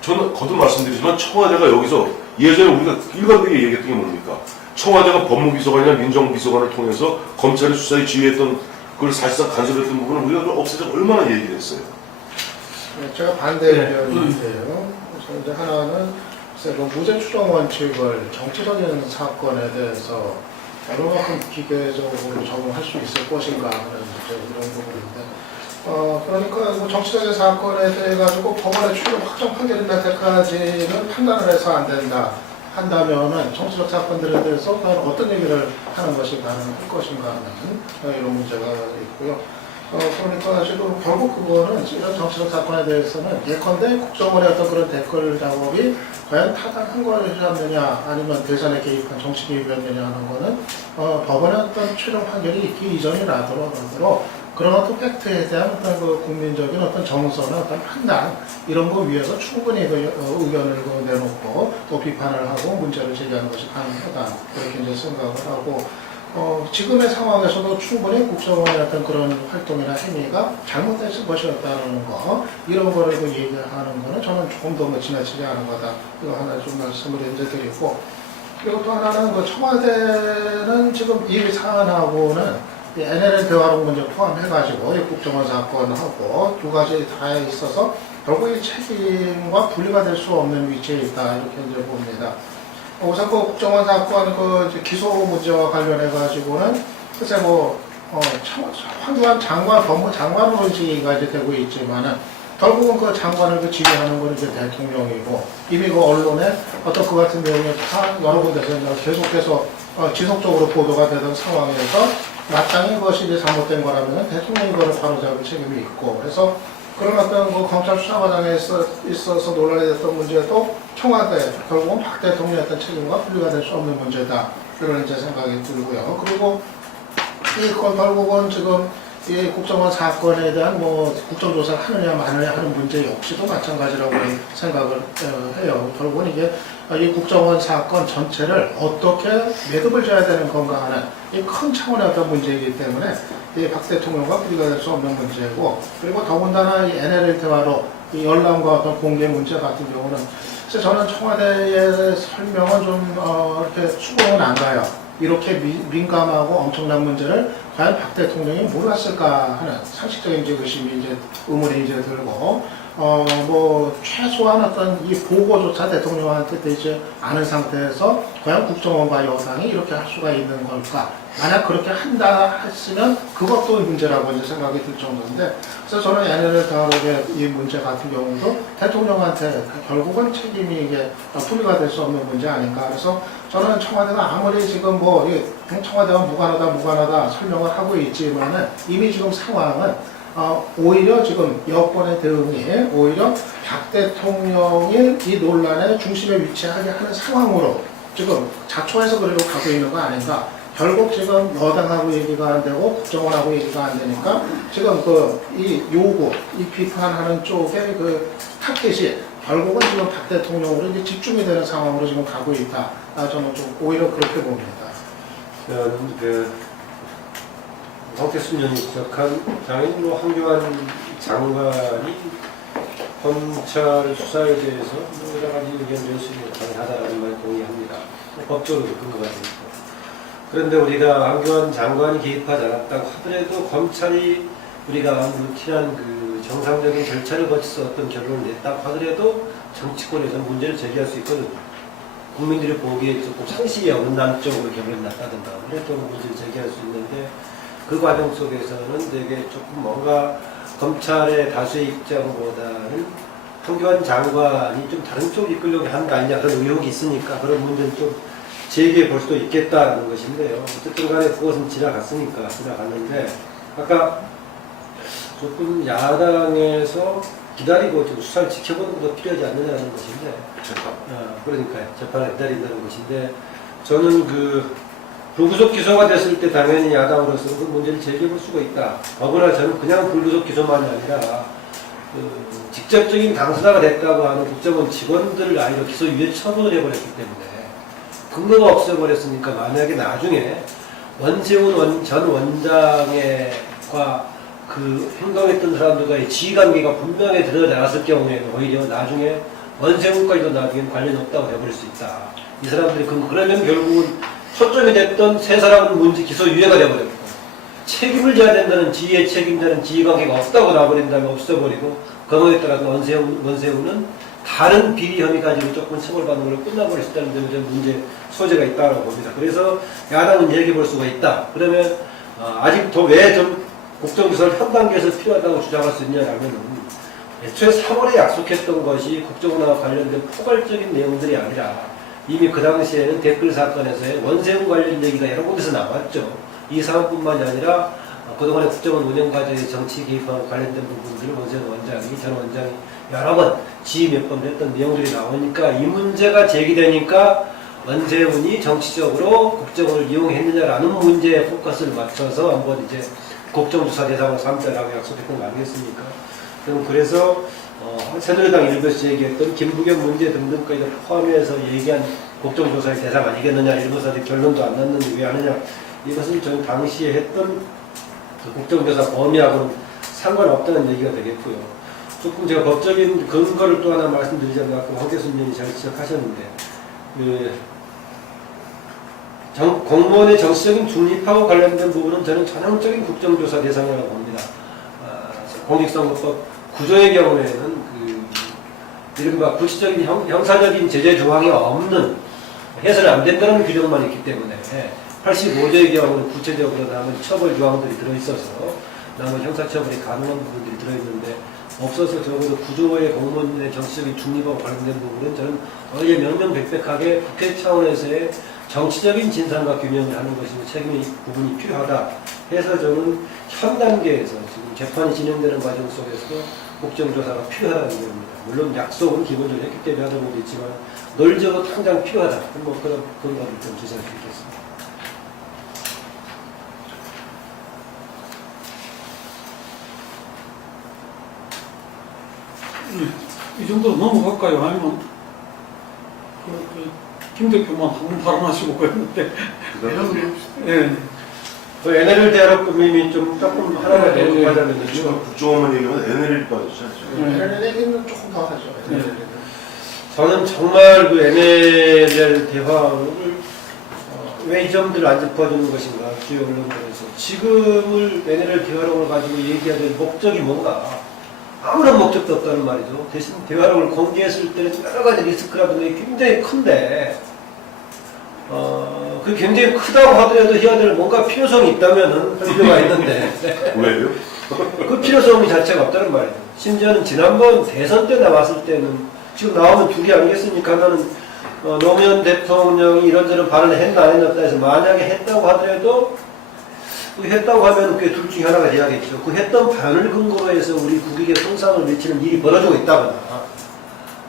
저는 거듭 말씀드리지만 청와대가 여기서 예전에 우리가 일관되게 얘기했던 게 뭡니까? 청와대가 법무비서관이나 민정비서관을 통해서 검찰의 수사에 지휘했던 그걸 사실상 간섭했던 부분을 우리가 없애자고 얼마나 얘기를 했어요. 제가 반대 의견인데요. 그래서 이제 하나는 그 무죄 추정 원칙을 정치적인 사건에 대해서 얼마만큼 기계적으로 적용할 수 있을 것인가 하는 이런 부분인데, 그러니까 뭐 정치적인 사건에 대해 가지고 법원의 추정 확정 판결이 날 때까지는 판단을 해서 안 된다 한다면은 정치적 사건들에 대해서 과연 어떤 얘기를 하는 것이 가능할 것인가 하는 이런 문제가 있고요. 그러니까 지금 결국 그거는 이런 정치적 사건에 대해서는 예컨대 국정원의 어떤 그런 댓글 작업이 과연 타당한 거였느냐 아니면 대선에 개입한 정치 개입이었느냐 하는 거는 법원의 어떤 최종 판결이 있기 이전이라도 그런 어떤 팩트에 대한 어떤 그 국민적인 어떤 정서나 어떤 판단 이런 거 위해서 충분히 그 의견을 내놓고 또 비판을 하고 문제를 제기하는 것이 가능하다 그렇게 이제 생각을 하고 지금의 상황에서도 충분히 국정원의 어떤 그런 활동이나 행위가 잘못된 것이었다는 거, 이런 거를 얘기하는 거는 저는 조금 더 지나치지 않은 거다. 이거 하나 좀 말씀을 이제 드리고, 그리고 또 하나는 그 청와대는 지금 이 사안하고는 NLL 대화록 문제 포함해가지고 이 국정원 사건하고 두 가지 다 있어서 결국 이 책임과 분리가 될 수 없는 위치에 있다. 이렇게 이제 봅니다. 우선 그 국정원 사건 그 기소 문제와 관련해 가지고는 글쎄 황교안 장관 법무장관으로 얘기가 이제 되고 있지만은 결국은 그 장관을 지휘하는 건 이제 대통령이고, 이미 그 언론에 어떤 그 같은 내용이 다 여러 군데서 계속해서 지속적으로 보도가 되던 상황에서 마땅히 그것이 이제 잘못된 거라면 대통령이 그걸 바로잡을 책임이 있고, 그래서 그런 어떤 그 검찰 수사과정에 있어서 논란이 됐던 문제도 청와대, 결국은 박 대통령의 어떤 책임과 분리가 될 수 없는 문제다. 이런 이제 생각이 들고요. 그리고 결국은 지금 이 국정원 사건에 대한 국정조사를 하느냐 마느냐 하는 문제 역시도 마찬가지라고 생각을 해요. 결국은 이게 이 국정원 사건 전체를 어떻게 매듭을 져야 되는 건가 하는 이 큰 차원의 어떤 문제이기 때문에 이 박 대통령과 분리가 될 수 없는 문제고, 그리고 더군다나 이 NLL 대화로 이 열람과 어떤 공개 문제 같은 경우는 그래서 저는 청와대의 설명은 좀 이렇게 수긍은 안 가요. 이렇게 민감하고 엄청난 문제를 과연 박 대통령이 몰랐을까 하는 상식적인 이제 의심이 이제 의문이 이제 들고, 최소한 어떤 이 보고조차 대통령한테 되지 않은 상태에서 과연 국정원과 여당이 이렇게 할 수가 있는 걸까? 만약 그렇게 한다 했으면 그것도 문제라고 이제 생각이 들 정도인데, 그래서 저는 NLL 대화록의 이 문제 같은 경우도 대통령한테 결국은 책임이 이게 분리가 될 수 없는 문제 아닌가. 그래서 저는 청와대가 아무리 지금 청와대와 무관하다 설명을 하고 있지만은 이미 지금 상황은 오히려 지금 여권의 대응이 오히려 박 대통령이 이 논란의 중심에 위치하게 하는 상황으로 지금 자초해서 그대로 가고 있는 거 아닌가. 결국 지금 여당하고 얘기가 안 되고 국정원하고 얘기가 안 되니까 지금 이 요구, 이 비판하는 쪽에 그 타겟이 결국은 지금 박 대통령으로 이제 집중이 되는 상황으로 지금 가고 있다. 저는 좀 오히려 그렇게 봅니다. 황태순 의원이 지적한 장인으로 황교안 장관이 검찰 수사에 대해서 여러 가지 의견을 낼수 있는 가능하다는 말에 동의합니다. 법적으로 근거가 되니까. 그런데 우리가 황교안 장관이 개입하지 않았다고 하더라도 검찰이 우리가 루틴한 그 정상적인 절차를 거쳐서 어떤 결론을 냈다고 하더라도 정치권에서 문제를 제기할 수 있거든요. 국민들이 보기에 조금 상식이 없는 쪽으로 결론이 났다든가 그래도 문제를 제기할 수 있는데, 그 과정 속에서는 되게 조금 뭔가 검찰의 다수의 입장보다는 황교안 장관이 좀 다른 쪽으로 이끌려고 하는 거 아니냐 그런 의혹이 있으니까 그런 문제는 좀 제기해 볼 수도 있겠다는 것인데요. 어쨌든 간에 그것은 지나갔는데 아까 조금 야당에서 기다리고 좀 수사를 지켜보는 것도 필요하지 않느냐는 것인데, 그러니까요. 재판을 기다린다는 것인데, 저는 불구속 기소가 됐을 때 당연히 야당으로서 그 문제를 제기해볼 수가 있다. 더구나 저는 그냥 불구속 기소만이 아니라 직접적인 당사자가 됐다고 하는 국정원 직원들을 아니로 기소유예 처분을 해버렸기 때문에 근거가 없어버렸으니까, 만약에 나중에 원세훈 전 원장과 그 행동했던 사람들과의 지휘관계가 분명히 드러나갔을 경우에는 오히려 나중에 원세훈까지도 나중에 관련이 없다고 해버릴 수 있다. 이 사람들이 그러면 결국은 초점이 됐던 세 사람은 문제 기소유예가 되어버렸고, 책임을 져야 된다는 지휘의 책임자는 지휘관계가 없다고 나버린다면 없어버리고, 거기에 따라서 원세훈은 다른 비리 혐의 가지고 조금 처벌받는 걸로 끝나버릴 수 있다는 점에 문제 소재가 있다고 봅니다. 그래서 야당은 얘기해 볼 수가 있다. 그러면 아직도 왜 좀 국정조사를 현 단계에서 필요하다고 주장할 수 있냐면은, 애초에 3월에 약속했던 것이 국정원과 관련된 포괄적인 내용들이 아니라 이미 그 당시에는 댓글 사건에서의 원세훈 관련 얘기가 여러 곳에서 나왔죠. 이 사안뿐만이 아니라 그동안의 국정원 운영 과정에 정치 개입하고 관련된 부분들을 원세훈 원장이, 전 원장이 여러 번 지휘 몇 번 했던 내용들이 나오니까, 이 문제가 제기되니까 원세훈이 정치적으로 국정원을 이용했느냐라는 문제에 포커스를 맞춰서 한번 이제 국정조사 대상으로 삼자라고 약속했던 거 아니겠습니까? 그래서 새누리당 일부에서 얘기했던 김부겸 문제 등등까지 포함해서 얘기한 국정조사의 대상 아니겠느냐, 일부에서 아직 결론도 안 났는데 왜 하느냐, 이것은 저는 당시에 했던 그 국정조사 범위하고는 상관없다는 얘기가 되겠고요. 조금 제가 법적인 근거를 또 하나 말씀드리자면 아까 황교순 의원이 잘 지적하셨는데 공무원의 정치적인 중립하고 관련된 부분은 저는 전형적인 국정조사 대상이라고 봅니다. 공직선거법 구조의 경우에는 이른바 구체적인 형사적인 제재 조항이 없는 해서는 안 된다는 규정만 있기 때문에 85조의 경우는 구체적으로 남은 처벌 조항들이 들어있어서 남은 형사처벌이 가능한 부분들이 들어있는데 없어서 적어도 구조의 공무원의 정치적인 중립하고 관련된 부분은 저는 어제 명명백백하게 국회 차원에서의 정치적인 진상과 규명을 하는 것이 책임의 부분이 필요하다 해서 저는 현 단계에서 지금 재판이 진행되는 과정 속에서 국정조사가 필요하다는 겁니다. 물론 약속은 기본적으로 했기 때문에 하는 것도 있지만 널적으로 당장 필요하다. 뭐 그런 근거를 좀 제시할 수 있겠습니다. 이 정도로 넘어갈까요? 아니면 김 대표만 한번 발언하시고 그랬는데 예. 그 NLL 대화로 꾸밈이 좀 조금 하나만 더 하자면요. 지금 국정원만 얘기하면 NLL 빠졌지 않죠? NLL은 조금 더 하죠. 저는 정말 그 NLL 대화를 왜 이 점들을 안 짚어주는 것인가 주요 언론들에서 지금을 NLL 대화록을 가지고 얘기해야 될 목적이 뭔가 아무런 목적도 없다는 말이죠. 대신 대화록을 공개했을 때는 여러 가지 리스크라든가 굉장히 큰데 그 굉장히 크다고 하더라도 해야 될 뭔가 필요성이 있다면은 할 필요가 있는데 왜요? 그 필요성이 자체가 없다는 말이죠. 심지어는 지난번 대선 때 나왔을 때는 지금 나오면 둘이 아니겠습니까? 하면은 노무현 대통령이 이런저런 발언을 했나 안 했나 해서 만약에 했다고 하더라도 그 했다고 하면 그게 둘 중에 하나가 돼야겠죠. 그 했던 발언을 근거로 해서 우리 국익에 손상을 미치는 일이 벌어지고 있다거나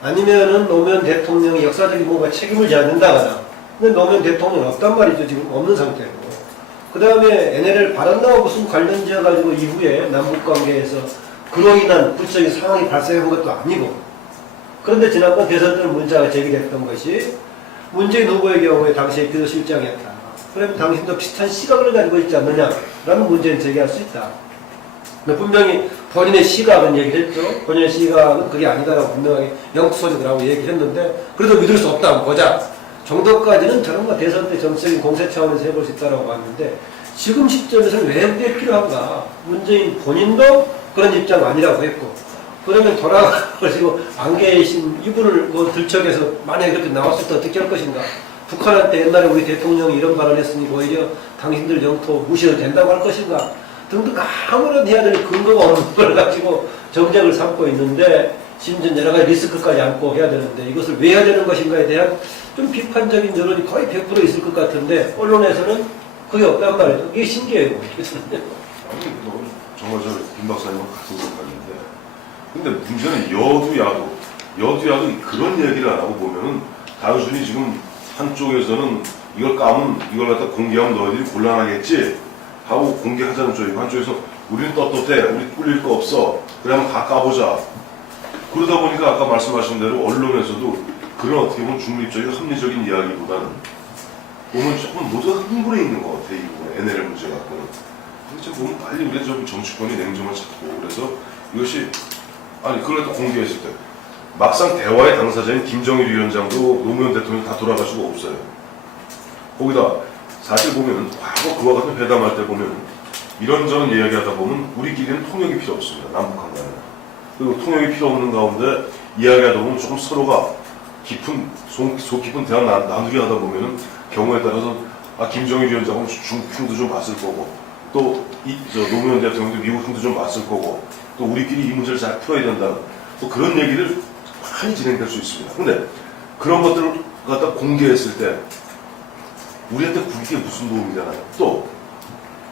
아니면은 노무현 대통령이 역사적인 뭔가 책임을 져야 된다거나 근데 노무현 대통령은 없단 말이죠. 지금 없는 상태고. 그 다음에 NLL 발언 나오고 무슨 관련 지어가지고 이후에 남북관계에서 그로 인한 부정적인 상황이 발생한 것도 아니고 그런데 지난번 대선 때는 문자가 제기됐던 것이 문재인 후보의 경우에 당시에 비서실장이었다. 그러면 당신도 비슷한 시각을 가지고 있지 않느냐라는 문제는 제기할 수 있다. 근데 분명히 본인의 시각은 얘기를 했죠. 본인의 시각은 그게 아니다라고 분명하게 영투소리더라고 얘기를 했는데 그래도 믿을 수 없다. 보자. 정도까지는 저는 뭐 대선 때 정치적인 공세 차원에서 해볼 수 있다고 봤는데 지금 시점에서는 왜 그게 필요한가? 문재인 본인도 그런 입장 아니라고 했고 그러면 돌아가가지고 안계이신 이분을 뭐 들척해서 만약에 그렇게 나왔을 때 어떻게 할 것인가? 북한한테 옛날에 우리 대통령이 이런 발언을 했으니 오히려 당신들 영토 무시해도 된다고 할 것인가? 등등 아무런 해야 될 근거가 없는 걸 가지고 정책을 삼고 있는데 심지어 여러 가지 리스크까지 안고 해야 되는데 이것을 왜 해야 되는 것인가에 대한 좀 비판적인 여론이 거의 100% 있을 것 같은데 언론에서는 그게 없단 말이죠. 이게 신기해요. 정말 저 김 박사님과 같은 생각인데 근데 문제는 여도 야도 그런 얘기를 안 하고 보면은 단순히 지금 한쪽에서는 이걸 까면 이걸 갖다 공개하면 너희들이 곤란하겠지 하고 공개하자는 쪽이고 한쪽에서 우리는 떳떳해 우리 꿀릴 거 없어 그래 한번 다 까보자 그러다 보니까 아까 말씀하신 대로 언론에서도 그런 어떻게 보면 중립적인 합리적인 이야기보다는 보면 조금 모두가 흥분해 있는 것 같아 이 부분에 NLL 문제 갖고는 근데 지금 보면 빨리 우리 좀 정치권이 냉정을 찾고 그래서 이것이 아니 그걸 또 공개했을 때 막상 대화의 당사자인 김정일 위원장도 노무현 대통령 다 돌아가시고 없어요. 거기다 사실 보면 과거 그와 같은 회담할 때 보면 이런저런 이야기하다 보면 우리끼리는 통역이 필요 없습니다. 남북한 간에. 그리고 통역이 필요 없는 가운데 이야기하다 보면 조금 서로가 깊은 속 깊은 대화 나누기 하다 보면은 경우에 따라서 김정일 위원장은 중국 흉도 좀 봤을 거고 또 노무현 대통령도 미국 흉도 좀 봤을 거고 또 우리끼리 이 문제를 잘 풀어야 된다는 또 그런 얘기를 많이 진행될 수 있습니다. 근데 그런 것들을 갖다 공개했을 때 우리한테 국익에 무슨 도움이 되나요? 또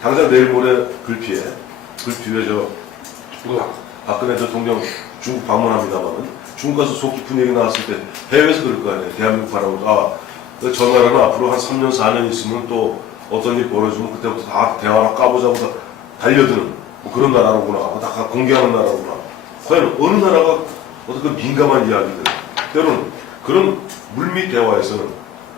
당장 내일 모레 불피에 박근혜 대통령 중국 방문합니다만은 중국 가서 속 깊은 얘기 나왔을 때 해외에서 그럴 거 아니에요. 대한민국 바라보고 저 나라는 앞으로 한 3년 4년 있으면 또 어떤 일이 벌어지면 그때부터 다 대화나 까보자고 다 달려드는 뭐 그런 나라로구나. 다 공개하는 나라로구나. 과연 어느 나라가 어떤 그 민감한 이야기들 때로는 그런 물밑 대화에서는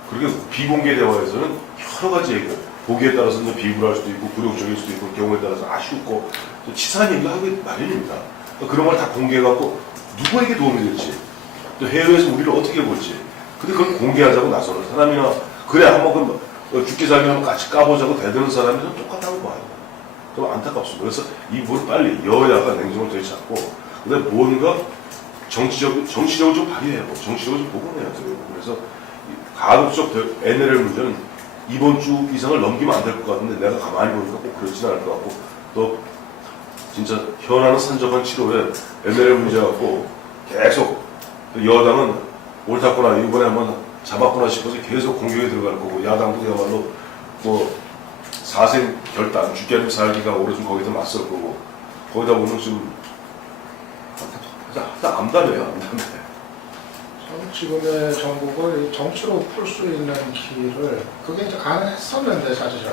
그렇게 비공개 대화에서는 여러 가지 얘기가 보기에 따라서는 비굴할 수도 있고 굴욕적일 수도 있고 경우에 따라서 아쉽고 또 치사한 얘기를 하기 마련입니다. 그런 걸 다 공개해갖고 누구에게 도움이 될지 또 해외에서 우리를 어떻게 볼지 근데 그걸 공개하자고 나서는 사람이나 그래 한번 죽기 살기 한번 같이 까보자고 대드는 사람이랑 똑같다고 봐요. 좀 안타깝습니다. 그래서 이 부분 빨리 여야가 냉정을 되찾고 그다음에 뭔가 정치적으로 좀 발휘해보고 정치적으로 좀 복원해야 돼요. 그래서 가급적 NLL 문제는 이번 주 이상을 넘기면 안 될 것 같은데 내가 가만히 보니까 꼭 그렇지는 않을 것 같고 또 진짜 현안은 산적한 치료에 NLL 문제 갖고 계속 여당은 옳았구나 이번에 한번 잡았구나 싶어서 계속 공격에 들어갈 거고 야당도 그야말로 뭐 사생 결단 죽기 아니면 살기가 오래 좀 거기다 맞설 거고 거기다 보면 좀 암담해요. 암담해. 저는 지금의 정국을 정치로 풀 수 있는 길을 그게 이제 가능했었는데 사실은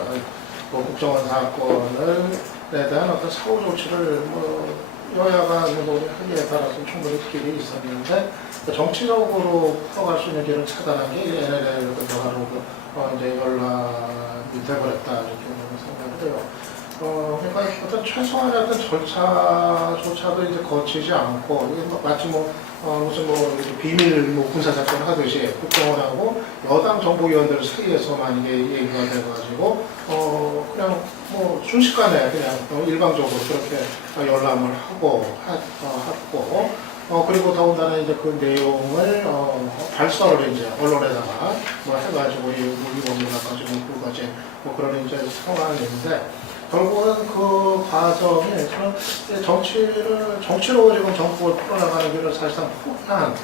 뭐 국정원 사건에 대한 어떤 사후 조치를 뭐 여야가 하기에 따라서 충분히 길이 있었는데 정치적으로 풀어갈 수 있는 길을 차단한 게 NLL 변화로 이제 연락이 돼버렸다 이렇게 생각을 해요. 그러니까 어떤 최소한의 어떤 절차조차도 이제 거치지 않고 이게 마치 무슨 비밀 군사작전 하듯이 국정원하고 여당 정보위원들 사이에서만 이게 얘기가 돼가지고 그냥 순식간에 그냥 일방적으로 그렇게 열람을 하고 그리고 더군다나 이제 그 내용을 발설을 이제 언론에다가 해가지고 이범이라까지 문구까지 그런 이제 상황인데. 결국은 그 과정이 저는 정치로 지금 정국을 풀어나가는 길을 사실상 포기한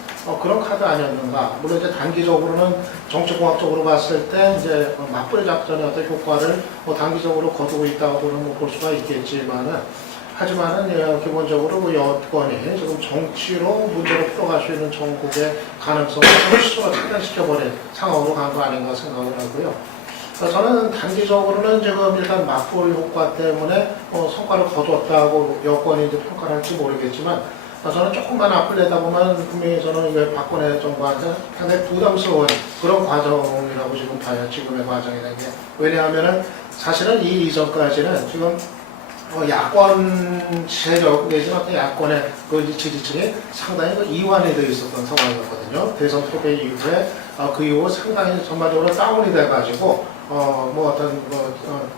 그런 카드 아니었는가. 물론 이제 단기적으로는 정치공학적으로 봤을 때 이제 맞불이 작전의 어떤 효과를 단기적으로 거두고 있다고는 볼 수가 있겠지만은 하지만은 기본적으로 여권이 지금 정치로 문제를 풀어갈 수 있는 정국의 가능성을 스스로 차단시켜버린 상황으로 간 거 아닌가 생각을 하고요. 저는 단기적으로는 지금 일단 맞불 효과 때문에 성과를 거뒀다고 여권이 이제 평가를 할지 모르겠지만 저는 조금만 앞을 내다 보면 분명히 저는 이게 박근혜 정부한테 상당히 부담스러운 그런 과정이라고 지금 봐요. 지금의 과정이라는 게. 왜냐하면은 사실은 이 이전까지는 지금 야권 세력 내지는 어떤 야권의 그 지지층이 상당히 이완이 되어 있었던 상황이었거든요. 대선 토대 이후에 그 이후 상당히 전반적으로 다운이 돼가지고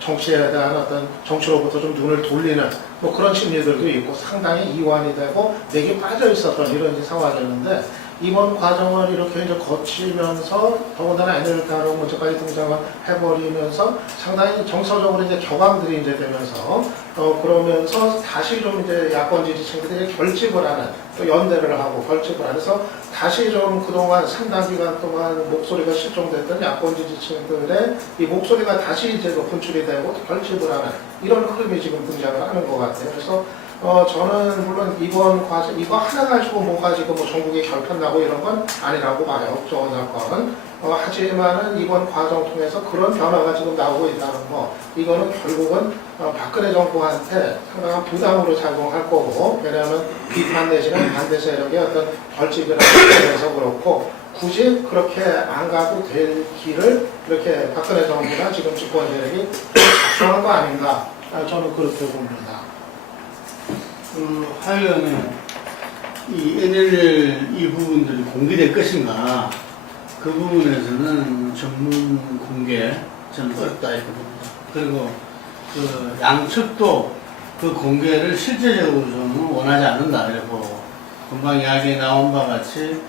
정치에 대한 어떤 정치로부터 좀 눈을 돌리는 그런 심리들도 있고 상당히 이완이 되고 맥이 빠져 있었던 이런 상황이었는데 이번 과정을 이렇게 이제 거치면서 더군다나 NLL 다룬 문제까지 등장을 해버리면서 상당히 정서적으로 이제 격앙들이 이제 되면서 그러면서 다시 좀 이제 야권 지지층들이 결집을 하는 또 연대를 하고 결집을 하면서 다시 좀 그동안 상당 기간 동안 목소리가 실종됐던 야권 지지층들의 이 목소리가 다시 이제 분출이 되고 또 결집을 하는 이런 흐름이 지금 등장을 하는 것 같아요. 그래서 저는 물론 이번 과정, 이거 하나 가지고 뭐가 지금 전국에 결판 나고 이런 건 아니라고 봐요. 국정원 사건은. 하지만은 이번 과정 통해서 그런 변화가 지금 나오고 있다는 거, 이거는 결국은 박근혜 정부한테 상당한 부담으로 작용할 거고, 왜냐하면 비판 내지는 반대 세력의 어떤 결집이라는 점에서 그렇고, 굳이 그렇게 안 가도 될 길을 이렇게 박근혜 정부나 지금 집권 세력이 작성한 거 아닌가, 저는 그렇게 봅니다. 하여간에 이 NLL 이 부분들이 공개될 것인가 그 부분에서는 전문 공개 저는 어렵다 이렇게 봅니다. 그리고 그 양측도 그 공개를 실제적으로 저는 원하지 않는다 이러고 금방 이야기에 나온 바 같이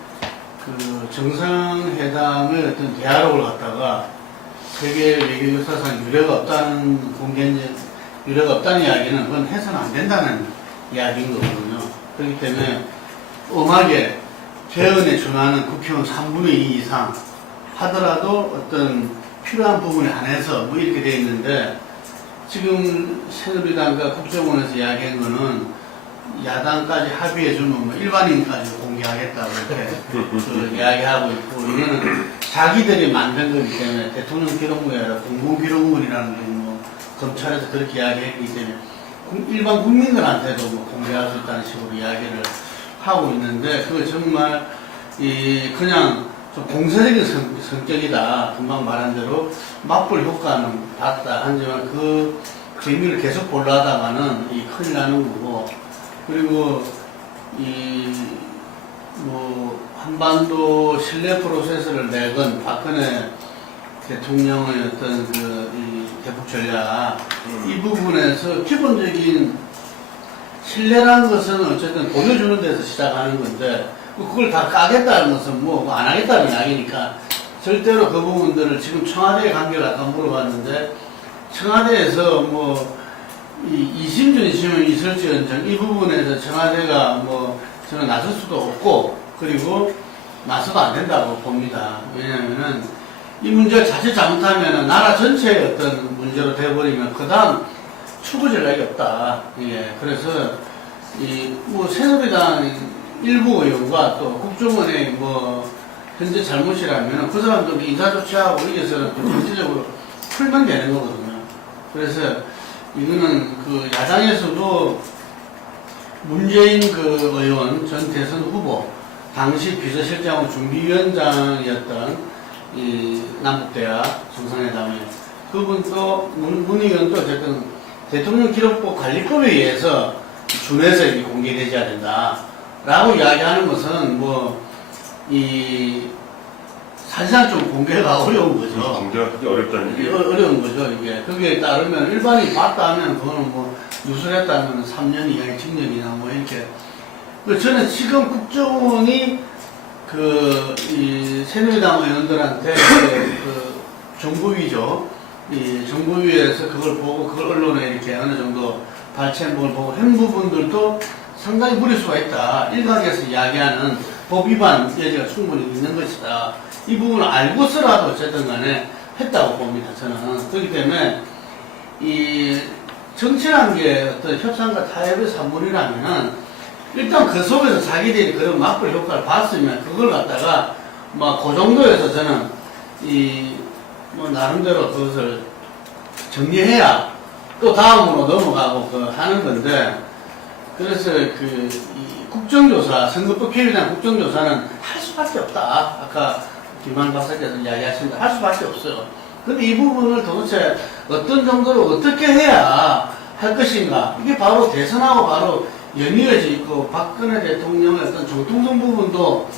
그 정상회담의 어떤 대화록을 갖다가 세계 외교 역사상 유례가 없다는 유례가 없다는 이야기는 그건 해서는 안 된다는 이야기인 거거든요. 그렇기 때문에 엄하게 개헌에 준하는 국회의원 3분의 2 이상 하더라도 어떤 필요한 부분에 한해서 이렇게 돼 있는데 지금 새누리당과 국정원에서 이야기한 거는 야당까지 합의해주면 일반인까지 공개하겠다고 이렇게 그 이야기하고 있고 이거는 자기들이 만든 거기 때문에 대통령 기록물이 아니라 공공기록물이라는 게 검찰에서 그렇게 이야기했기 때문에 일반 국민들한테도 공개할 수 있다는 식으로 이야기를 하고 있는데 그거 정말 그냥 좀 공세적인 성격이다. 금방 말한 대로 맞불 효과는 봤다. 하지만 그 재미를 계속 보려 하다가는 이 큰일 나는 거고, 그리고 한반도 신뢰 프로세스를 내건 박근혜 대통령의 어떤 이 대북 전략, 이 부분에서 기본적인 신뢰라는 것은 어쨌든 보여주는 데서 시작하는 건데, 그걸 다 까겠다는 것은 안 하겠다는 이야기니까 절대로 그 부분들을 지금 청와대에 관계를 아까 물어봤는데, 청와대에서 이 이심전 지면 있을지언정 이 부분에서 청와대가 저는 나설 수도 없고, 그리고 나서도 안 된다고 봅니다. 왜냐면은 이 문제를 자칫 잘못하면 나라 전체의 어떤 문제로 돼버리면 그 다음 추구 전략이 없다. 예, 그래서 새누리당 일부 의원과 또 국정원의 현재 잘못이라면 그 사람들도 인사조치하고 이게서는 좀 전체적으로 풀면 되는 거거든요. 그래서 이거는 그 야당에서도 문재인 의원 전 대선 후보, 당시 비서실장하고 준비위원장이었던 이 남북대화 정상회담에 그분도 문 의원도 어쨌든 대통령 기록부 관리법에 의해서 준해서 이게 공개되지 않야 된다라고 이야기하는 것은 사실상 좀 공개가 어려운 거죠. 공개하기 어렵다는 얘기. 어려운 거죠, 이게. 거기에 따르면 일반인이 봤다 하면 그거는 누설했다 하면 3년 이하의 징역이나 이렇게. 저는 지금 국정원이 이 새누리당 의원들한테 정보위죠. 이 정보위에서 그걸 보고 그걸 언론에 이렇게 어느 정도 발췌한 걸 보고 한 부분들도 상당히 무리수가 있다. 일각에서 이야기하는 법 위반 여지가 충분히 있는 것이다. 이 부분을 알고서라도 어쨌든 간에 했다고 봅니다, 저는. 그렇기 때문에 이 정치라는 게 어떤 협상과 타협의 산물이라면은 일단 그 속에서 자기들이 그런 맞불 효과를 봤으면 그걸 갖다가 그 정도에서 저는 나름대로 그것을 정리해야 또 다음으로 넘어가고 하는 건데, 그래서 이 국정조사, 선거법 개혁에 대한 국정조사는 할 수밖에 없다. 아까 김한 박사께서 이야기하신 할 수밖에 없어요. 근데 이 부분을 도대체 어떤 정도로 어떻게 해야 할 것인가, 이게 바로 대선하고 바로 연이어져 있고, 박근혜 대통령의 어떤 정통성 부분도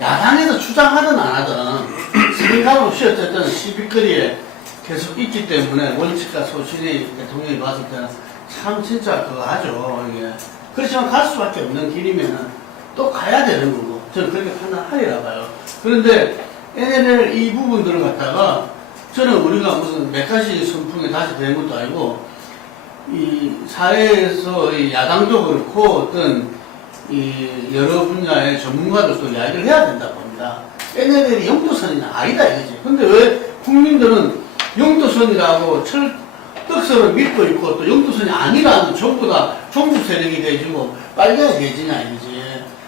야당에서 주장하든 안 하든 생각 없이 어쨌든 시비거리에 계속 있기 때문에 원칙과 소신이 대통령이 봤을 때는 참 진짜 그거 하죠, 이게. 그렇지만 갈 수밖에 없는 길이면은 또 가야 되는 거고, 저는 그렇게 판단하리라 봐요. 그런데 NLL 이 부분들을 갖다가 저는 우리가 무슨 몇 가지 선풍에 다시 되는 것도 아니고, 이 사회에서 이 야당도 그렇고 어떤 여러 분야의 전문가들도 이야기를 해야 된다고 봅니다. NLL이 영도선이 아니다 이거지. 근데 왜 국민들은 영도선이라고 떡서를 믿고 있고 또 영도선이 아니라는 전부 다 종북 세력이 돼지고 빨갱이 돼지냐 이거지.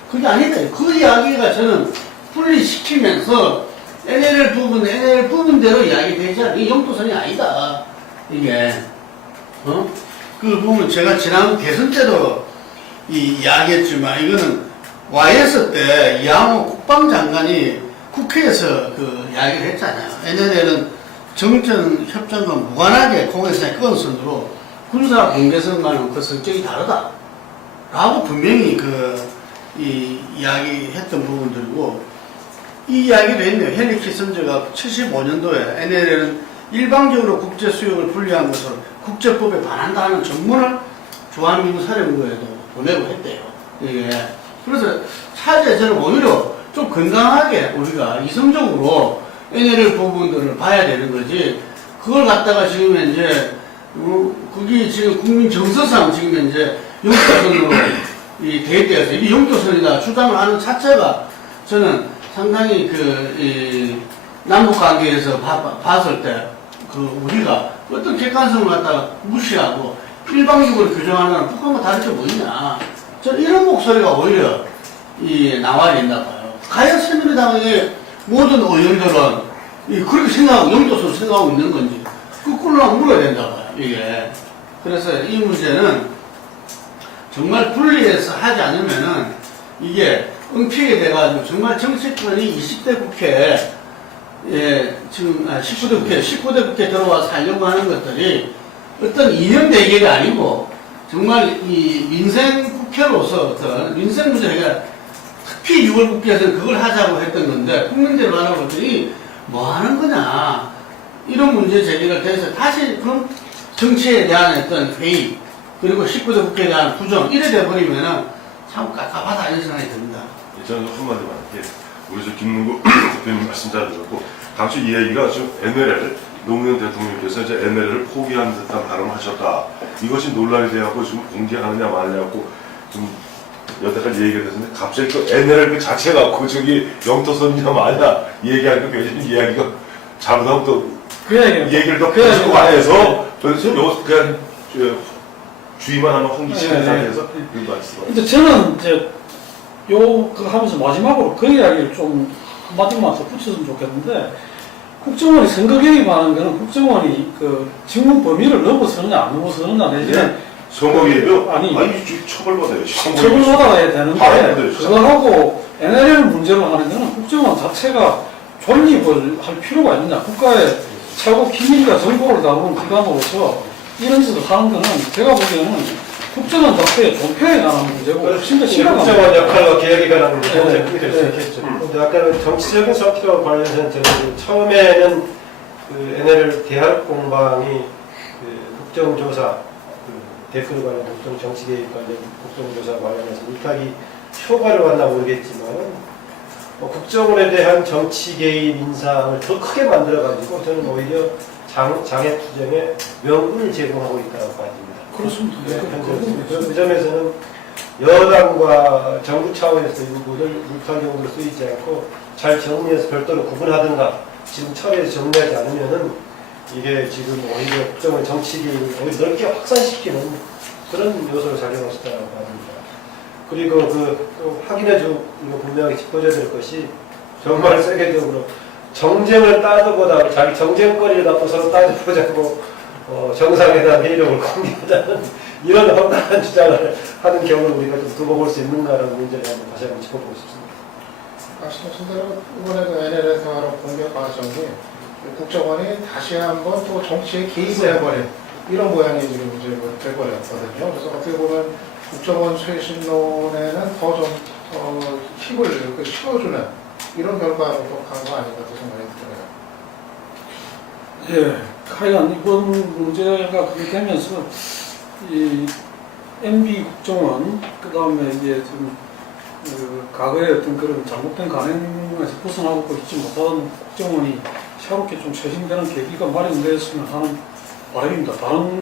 그게 아니다. 그 이야기가 저는 분리시키면서 NLL 부분대로 이야기되지 않는 이 영도선이 아니다. 이게. 그 부분 제가 지난 대선 때도 이야기했지만, 이거는 YS 때 이양호 국방장관이 국회에서 이야기를 했잖아요. NLL은 정전협정과 무관하게 공해사의 건선으로 군사 공개선과는 그 성격이 다르다. 라고 분명히 이야기했던 부분들이고, 이 이야기도 했네요. 헨리 키슨저가 75년도에 NLL은 일방적으로 국제 수역을 분리한 것으로 국제법에 반한다는 전문을 주한미군 사령부에도 보내고 했대요. 예. 그래서 차제에 저는 오히려 좀 건강하게 우리가 이성적으로 NLL 부분들을 봐야 되는 거지, 그걸 갖다가 지금 이제 그게 지금 국민 정서상 지금 이제 영도선으로 대입되어서 이 영도선이다 주장을 하는 자체가 저는 상당히 남북 관계에서 봤을 때 우리가 어떤 객관성을 갖다가 무시하고 일방적으로 규정하는 북한과 다를 게 뭐냐. 저는 이런 목소리가 오히려 나와야 된다 봐요. 과연 새누리당의 모든 의원들은 그렇게 생각하고 영도선 생각하고 있는 건지 그걸로 물어야 된다 봐요, 이게. 그래서 이 문제는 정말 분리해서 하지 않으면은 이게 응피게 돼가지고 정말 정치권이 20대 국회, 지금 19대 국회 들어와서 하려고 하는 것들이 어떤 이념 대결이 아니고 정말 이 민생 국회로서 어떤 민생 문제 해결, 특히 6월 국회에서는 그걸 하자고 했던 건데 국민들이 하는 것들이 뭐 하는 거냐 이런 문제 제기가 돼서 다시 그럼 정치에 대한 어떤 회의 그리고 19대 국회에 대한 부정 이래 돼버리면은 참 깝깝하다 이런 생각이 듭니다. 저는 한마디만 할게. 우리 저 김문구 대표님 말씀 잘 들었고 당시 이 얘기가 지금 NLL 노무현 대통령께서 이제 NLL을 포기한 듯한 발언을 하셨다. 이것이 논란이 되어갖고 지금 공개하느냐 마느냐고 좀 여태까지 얘기가 됐는데 갑자기 또 NLL 그 자체 갖고 저기 영토선이냐 마냐 얘기하니까 굉장히 이야기가 잘못하면 또 그 얘기를 더 그 펴고 얘기가- 해서 그래서 요 그냥 주의만 하면 환기시키는 상태에서 그 말씀. 근데 저는 이제 그 하면서 마지막으로 그 이야기를 좀 한마디만 더 붙였으면 좋겠는데 국정원이 선거 개입하는 거는 국정원이 그 직무 범위를 넘어서느냐 안 넘어서느냐 내지는 선거개입이요? 아니 처벌받아요. 처벌받아야 되는데 받아요, 그거하고 NLL 문제로 하는 거는 국정원 자체가 존립을 할 필요가 있느냐 국가의 최고 기밀과 정보를 다루는 기관으로서 이런 짓을 하는 거는 제가 보기에는 국정원 자체의 존폐에 관한 문제고 훨씬 더 심각한 국정원 역할과 계획에 관한 문제 네, 크게 될 수 네. 있겠죠. 근데 아까는 정치적인 사표와 관련해서는 저는 처음에는 그 NLL 대학 공방이 그 국정조사 그 댓글 관련 국정 정치 개입 관련 국정조사 관련해서 일탈이 효과를 왔나 모르겠지만 국정원에 대한 정치 개입 인상을 더 크게 만들어가지고 저는 오히려 장애 투쟁에 명분을 제공하고 있다고 봐집니다. 그렇습니다. 네, 현재 그 점에서는 여당과 정부 차원에서 이 부분을 물타기용으로 쓰이지 않고 잘 정리해서 별도로 구분하든가 지금 처리해서 정리하지 않으면은 이게 지금 오히려 국정원 정치 개입을 오히려 넓게 확산시키는 그런 요소로 작용할 수 있다고 봅니다. 그리고 또 확인해주고 분명히 짚어줘야 될 것이 정말 세계적으로 정쟁을 따져보다 자기 정쟁거리를 갖고 서로 따져보자고 정상회담 회의록을 공개하자는 이런 황당한 주장을 하는 경우를 우리가 좀 두고 볼 수 있는가라는 문제를 한번 다시 한번 짚어보고 싶습니다. 말씀하신 대로 이번에 그 NLL 생활 공개 과정이 국정원이 다시 한번 또 정치에 개입을 해버린 이런 모양이 지금 이제 돼버렸거든요. 그래서 어떻게 보면 국정원 쇄신론에는 더 좀 힘을 실어주는 이런 결과로 간 거 아닌가 또 생각이 들어요. 예, 하여간 이번 문제가 그렇게 되면서 이 MB 국정원 그다음에 이제 좀 과거의 어떤 그런 잘못된 관행에서 벗어나고 있지 못한 국정원이 새롭게 좀 쇄신되는 계기가 마련되었으면 하는 바람입니다. 다른